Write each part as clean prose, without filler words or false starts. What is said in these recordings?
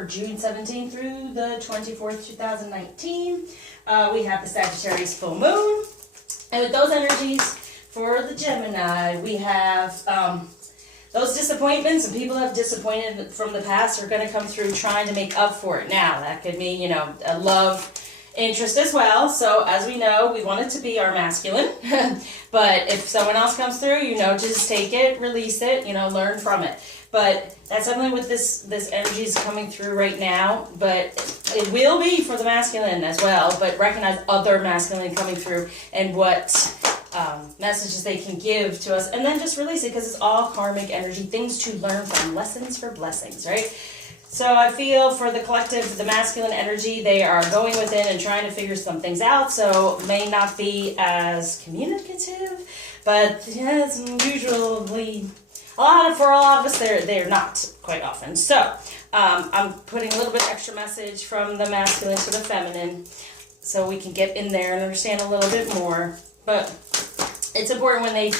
for June 17th through the 24th, 2019. We have the Sagittarius full moon. And with those energies for the Gemini, we have those disappointments, and people have disappointed from the past are going to come through trying to make up for it. Now, that could mean, you know, a love interest as well. So as we know, we want it to be our masculine. But if someone else comes through, you know, just take it, release it, you know, learn from it. But that's something with this energy is coming through right now. But it will be for the masculine as well. But recognize other masculine coming through and what messages they can give to us. And then just release it, because it's all karmic energy. Things to learn from. Lessons for blessings, right? So I feel for the collective, the masculine energy, they are going within and trying to figure some things out. So may not be as communicative. But yes, usually... for a lot of us, they're not quite often. So I'm putting a little bit extra message from the masculine to the feminine so we can get in there and understand a little bit more. But it's important when they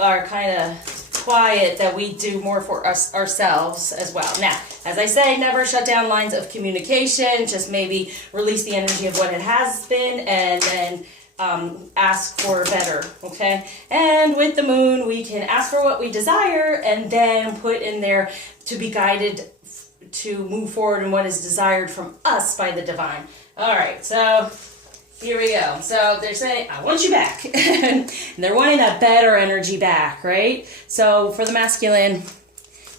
are kind of quiet that we do more for us ourselves as well. Now, as I say, never shut down lines of communication. Just maybe release the energy of what it has been and then ask for better, okay? And with the moon, we can ask for what we desire and then put in there to be guided to move forward in what is desired from us by the divine. All right, so here we go. So they're saying, I want you back. And they're wanting that better energy back, right? So for the masculine,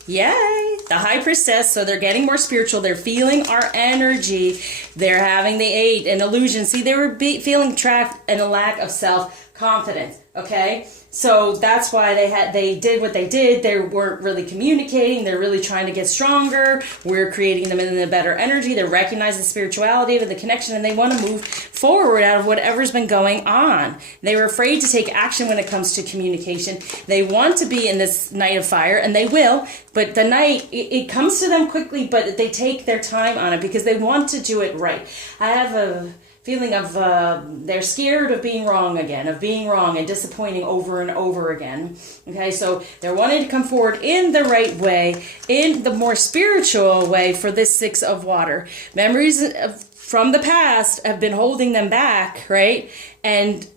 yay, the High Priestess, so they're getting more spiritual. They're feeling our energy. They're having the 8 and illusion. See, they were feeling trapped in a lack of self-confidence, okay? So that's why they did what they did. They weren't really communicating. They're really trying to get stronger. We're creating them in a better energy. They recognize the spirituality of the connection, and they want to move forward out of whatever's been going on. They were afraid to take action when it comes to communication. They want to be in this night of fire, and they will, but the night, it comes to them quickly, but they take their time on it because they want to do it right. I have a feeling of they're scared of being wrong again, of being wrong and disappointing over and over again. Okay, so they're wanting to come forward in the right way, in the more spiritual way for this 6 of water. Memories from the past have been holding them back, right? And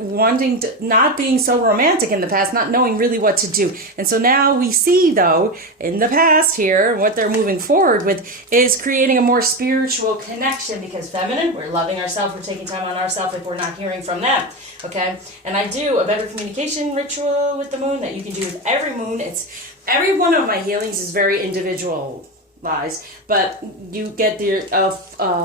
wanting to, not being so romantic in the past, not knowing really what to do. And so now we see, though, in the past here, what they're moving forward with is creating a more spiritual connection, because feminine, we're loving ourselves, we're taking time on ourselves if we're not hearing from them, okay? And I do a better communication ritual with the moon that you can do with every moon. It's every one of my healings is very individual. But you get the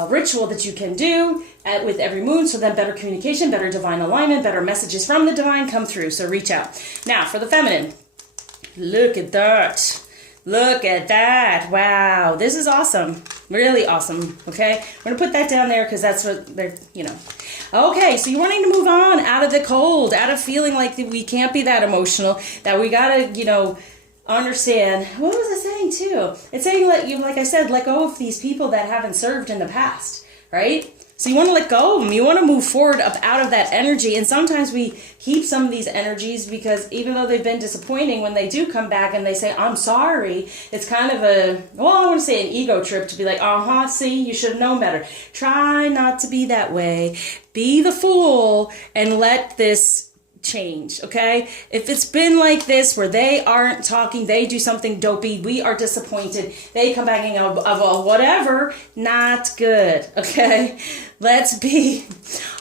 ritual that you can do with every moon, so then better communication, better divine alignment, better messages from the divine come through. So reach out. Now for the feminine, look at that. Look at that. Wow, this is awesome. Really awesome. Okay, I'm gonna put that down there because that's what they're, you know. Okay, so you're wanting to move on out of the cold, out of feeling like we can't be that emotional, that we gotta, you know, understand. What was I saying too? It's saying that you, like I said, let go of these people that haven't served in the past, right? So you want to let go of them. You want to move forward up out of that energy. And sometimes we keep some of these energies because even though they've been disappointing, when they do come back and they say, I'm sorry, it's kind of a, well, I want to say an ego trip to be like, see, you should have known better. Try not to be that way. Be the fool and let this change, okay? If it's been like this where they aren't talking, they do something dopey, we are disappointed, they come back and of whatever, not good, okay? Let's be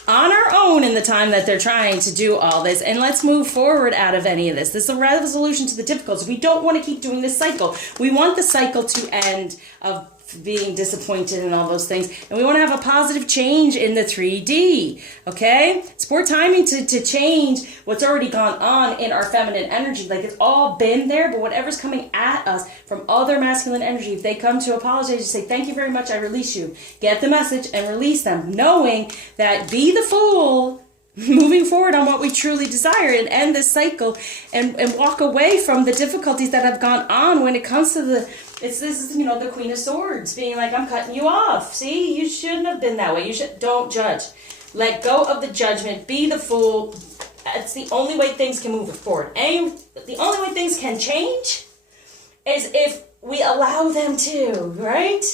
on our own in the time that they're trying to do all this, and let's move forward out of any of this. This is a resolution to the difficulties. We don't want to keep doing this cycle. We want the cycle to end of being disappointed and all those things, and we want to have a positive change in the 3D, okay? It's poor timing to change what's already gone on in our feminine energy. Like, it's all been there, but whatever's coming at us from other masculine energy, if they come to apologize, just say, thank you very much, I release you. Get the message and release them, knowing that be the fool, moving forward on what we truly desire, and end this cycle and walk away from the difficulties that have gone on when it comes to this is, you know, the Queen of Swords being like, I'm cutting you off. See, you shouldn't have been that way. Don't judge. Let go of the judgment. Be the fool. It's the only way things can move forward. The only way things can change is if we allow them to, right?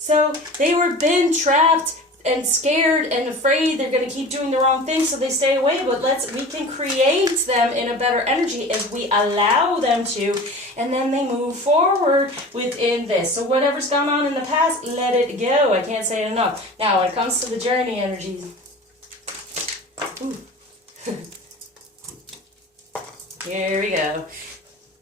So they were been trapped and scared and afraid they're going to keep doing the wrong thing, so they stay away. But we can create them in a better energy if we allow them to, and then they move forward within this. So whatever's gone on in the past, let it go. I can't say it enough. Now, when it comes to the journey energies, here we go.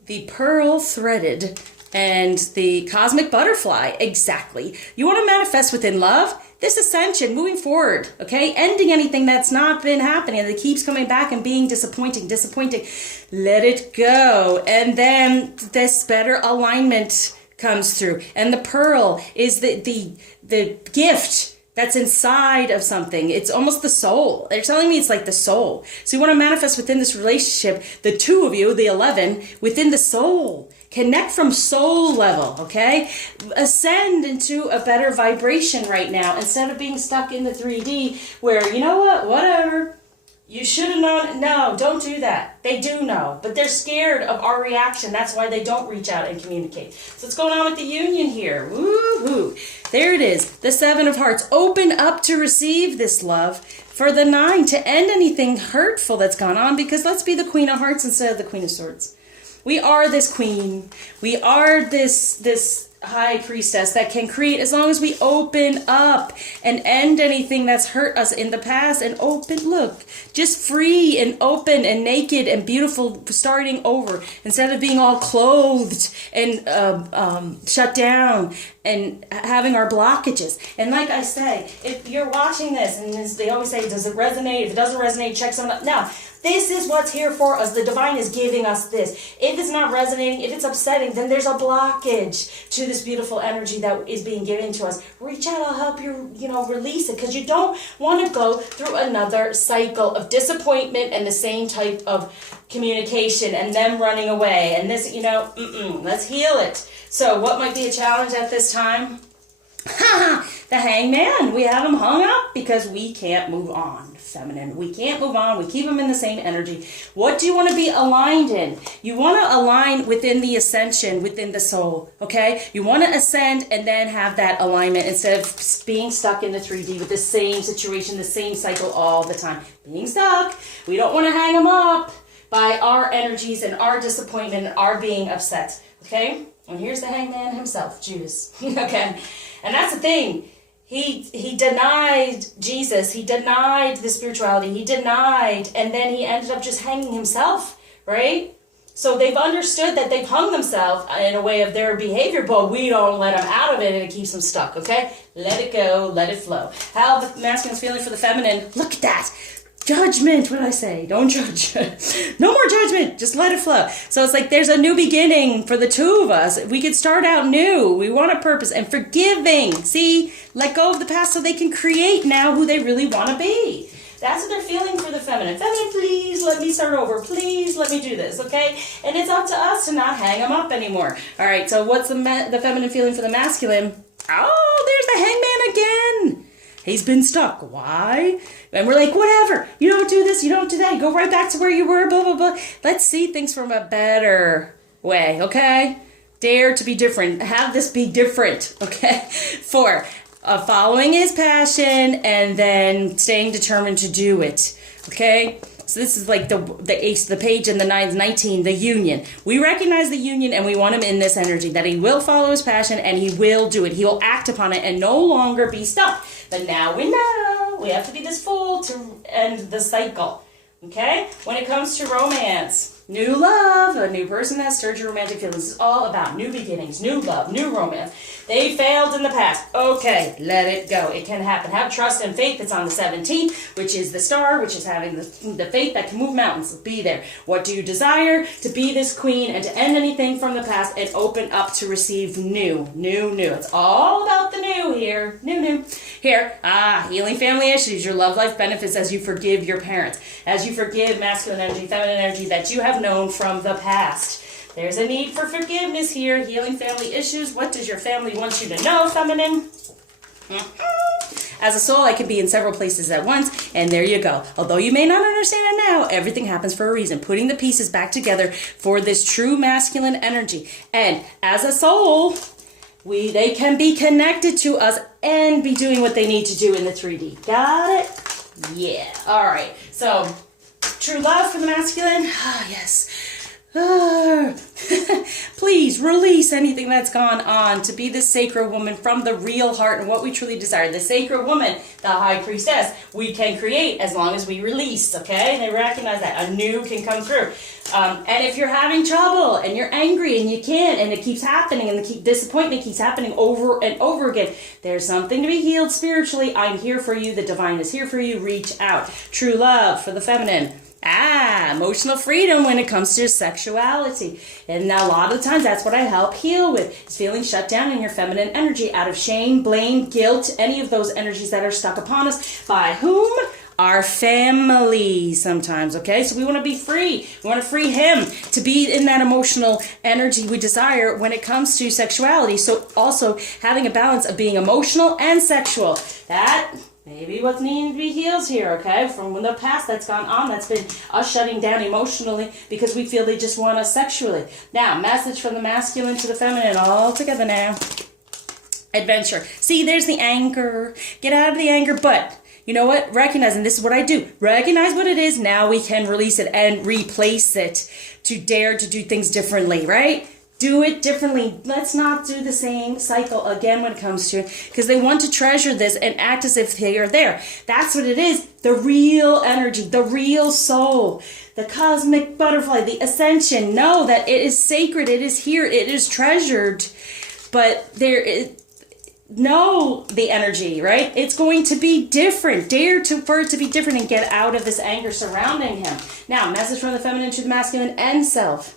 The pearl threaded and the cosmic butterfly. Exactly. You want to manifest within love? This ascension, moving forward, okay? Ending anything that's not been happening and that keeps coming back and being disappointing. Let it go. And then this better alignment comes through. And the pearl is the gift that's inside of something. It's almost the soul. They're telling me it's like the soul. So you want to manifest within this relationship, the two of you, the 11, within the soul. Connect from soul level, okay? Ascend into a better vibration right now instead of being stuck in the 3D where, you know what, whatever. You should have known. No, don't do that. They do know, but they're scared of our reaction. That's why they don't reach out and communicate. So what's going on with the union here? Woo-hoo. There it is. The 7 of Hearts. Open up to receive this love. For the 9, to end anything hurtful that's gone on, because let's be the Queen of Hearts instead of the Queen of Swords. We are this queen. We are this high priestess that can create as long as we open up and end anything that's hurt us in the past and look, just free and open and naked and beautiful, starting over instead of being all clothed and shut down and having our blockages. And like I say, if you're watching this and they always say, does it resonate? If it doesn't resonate, check something out. Now, this is what's here for us. The divine is giving us this. If it's not resonating, if it's upsetting, then there's a blockage to this beautiful energy that is being given to us. Reach out, I'll help you, release it, because you don't want to go through another cycle of disappointment and the same type of communication and them running away. And this, let's heal it. So what might be a challenge at this time? The Hangman. We have him hung up because we can't move on. Feminine. We can't move on. We keep them in the same energy. What do you want to be aligned in? You want to align within the ascension, within the soul, okay? You want to ascend and then have that alignment instead of being stuck in the 3D with the same situation, the same cycle all the time. Being stuck. We don't want to hang them up by our energies and our disappointment and our being upset, okay? And here's the Hangman himself, Judas, okay? And that's the thing. He denied Jesus. He denied the spirituality. He denied, and then he ended up just hanging himself, right? So they've understood that they've hung themselves in a way of their behavior, but we don't let them out of it, and it keeps them stuck, okay? Let it go. Let it flow. How the masculine's feeling for the feminine. Look at that. Judgment, what I say? Don't judge. No more judgment. Just let it flow. So it's like there's a new beginning for the two of us. We could start out new. We want a purpose and forgiving. See, let go of the past so they can create now who they really want to be. That's what they're feeling for the feminine. Feminine, please let me start over. Please let me do this, okay? And it's up to us to not hang them up anymore. All right, so what's the feminine feeling for the masculine? Oh, there's the Hangman again. He's been stuck. Why? And we're like, whatever. You don't do this. You don't do that. You go right back to where you were, blah, blah, blah. Let's see things from a better way, okay? Dare to be different. Have this be different, okay? 4, following his passion and then staying determined to do it, okay? So this is like the ace, the page, and the 9, 19, the union. We recognize the union and we want him in this energy, that he will follow his passion and he will do it. He will act upon it and no longer be stuck. But now we know we have to be this fool to end the cycle. Okay? When it comes to romance, new love, a new person has stirred your romantic feelings. This is all about new beginnings, new love, new romance. They failed in the past. Okay, let it go. It can happen. Have trust and faith. It's on the 17th, which is the star, which is having the faith that can move mountains. Be there. What do you desire? To be this queen and to end anything from the past and open up to receive new. It's all about the new here. New. Here, healing family issues. Your love life benefits as you forgive your parents. As you forgive masculine energy, feminine energy that you have known from the past. There's a need for forgiveness here. Healing family issues. What does your family want you to know, feminine? As a soul, I can be in several places at once, and there you go. Although you may not understand it now, everything happens for a reason. Putting the pieces back together for this true masculine energy. And as a soul, they can be connected to us and be doing what they need to do in the 3D. Got it? Yeah. All right. So, true love for the masculine. Ah, yes. Please release anything that's gone on to be the sacred woman from the real heart and what we truly desire. The sacred woman, the high priestess, we can create as long as we release, okay? And they recognize that. A new can come through. And if you're having trouble and you're angry and you can't and it keeps happening and the disappointment keeps happening over and over again, there's something to be healed spiritually. I'm here for you. The divine is here for you. Reach out. True love for the feminine. Emotional freedom when it comes to sexuality. And now a lot of the times that's what I help heal with, is feeling shut down in your feminine energy out of shame, blame, guilt, any of those energies that are stuck upon us. By whom? Our family sometimes, okay? So we want to be free. We want to free him to be in that emotional energy we desire when it comes to sexuality. So also having a balance of being emotional and sexual. That maybe what's needing to be healed here, okay? From the past that's gone on, that's been us shutting down emotionally because we feel they just want us sexually. Now, message from the masculine to the feminine all together now. Adventure. See, there's the anger. Get out of the anger, but you know what? Recognize, and this is what I do. Recognize what it is. Now we can release it and replace it to dare to do things differently, right? Do it differently. Let's not do the same cycle again when it comes to it, because they want to treasure this and act as if they are there. That's what it is. The real energy, the real soul, the cosmic butterfly, the ascension. Know that it is sacred. It is here. It is treasured. But there is... know the energy, right? It's going to be different. Dare for it to be different and get out of this anger surrounding him. Now, message from the feminine to the masculine and self.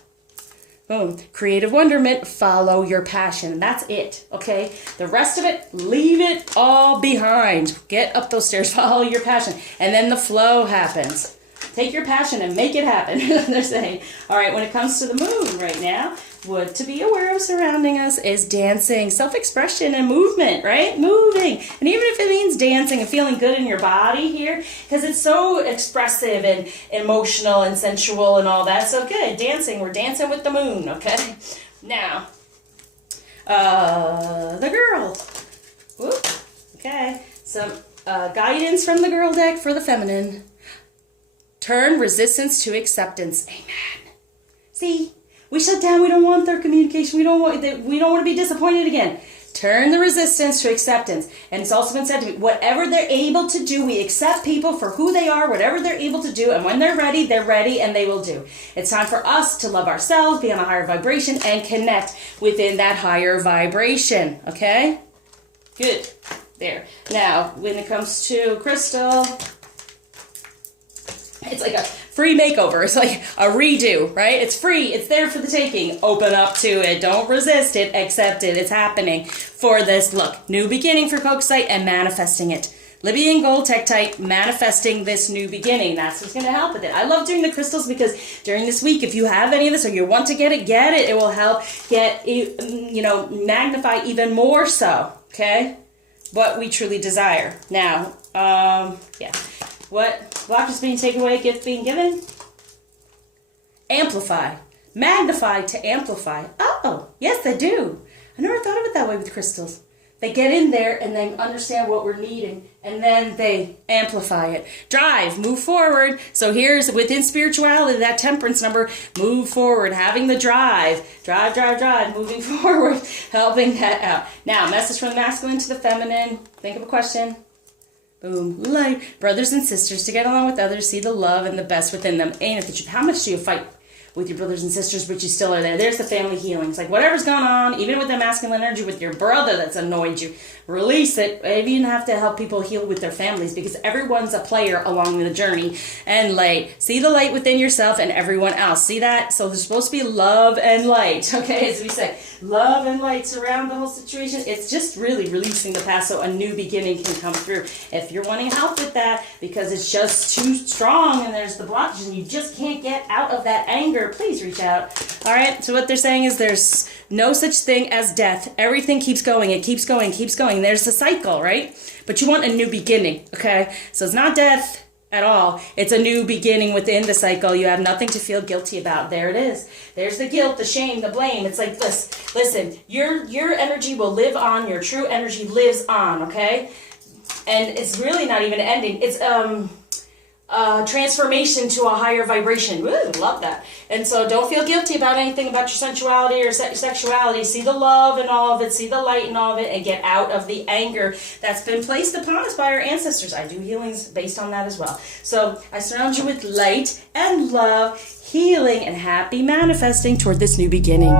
Boom. Creative wonderment. Follow your passion. That's it. Okay? The rest of it, leave it all behind. Get up those stairs. Follow your passion. And then the flow happens. Take your passion and make it happen. They're saying. All right, when it comes to the moon right now, what to be aware of surrounding us is dancing, self-expression, and movement, right? Moving. And even if it means dancing and feeling good in your body here, because it's so expressive and emotional and sensual and all that. So good. Dancing. We're dancing with the moon, okay? Now, the girl. Whoop. Okay. Some guidance from the girl deck for the feminine. Turn resistance to acceptance. Amen. See? We shut down. We don't want their communication. We don't want to be disappointed again. Turn the resistance to acceptance. And it's also been said to me, whatever they're able to do, we accept people for who they are, whatever they're able to do. And when they're ready and they will do. It's time for us to love ourselves, be on a higher vibration, and connect within that higher vibration. Okay? Good. There. Now, when it comes to crystal, it's like a free makeover. It's like a redo, right? It's free. It's there for the taking. Open up to it. Don't resist it. Accept it. It's happening for this. Look, new beginning for Kokusite and manifesting it. Libyan Gold Tektite, manifesting this new beginning. That's what's going to help with it. I love doing the crystals because during this week, if you have any of this or you want to get it, get it. It will help get, magnify even more so, okay? What we truly desire. Now, yeah. What block is being taken away, gift being given? Amplify. Magnify to amplify. Oh, yes, they do. I never thought of it that way with crystals. They get in there and they understand what we're needing, and then they amplify it. Drive, move forward. So here's, within spirituality, that temperance number, move forward, having the drive. Drive, moving forward, helping that out. Now, message from the masculine to the feminine. Think of a question. Boom. Light. Brothers and sisters, to get along with others, see the love and the best within them. Ain't it the truth? How much do you fight with your brothers and sisters, but you still are there? There's the family healing. It's like whatever's going on, even with the masculine energy with your brother that's annoyed you, release it. Maybe you have to help people heal with their families because everyone's a player along the journey. And light. See the light within yourself and everyone else. See that? So there's supposed to be love and light. Okay, as we say, love and light surround the whole situation. It's just really releasing the past so a new beginning can come through. If you're wanting help with that because it's just too strong and there's the blockage and you just can't get out of that anger, please reach out. All right, so what they're saying is there's no such thing as death. Everything keeps going. It keeps going, keeps going. There's a cycle, right? But you want a new beginning, okay? So it's not death. at all. It's a new beginning within the cycle. You have nothing to feel guilty about. There it is. There's the guilt, the shame, the blame. It's like this. Listen, your energy will live on. Your true energy lives on, okay? And it's really not even ending. It's transformation to a higher vibration. Woo, love that. And so don't feel guilty about anything about your sensuality or sexuality. See the love in all of it, see the light in all of it, and get out of the anger that's been placed upon us by our ancestors. I do healings based on that as well. So I surround you with light and love, healing, and happy manifesting toward this new beginning.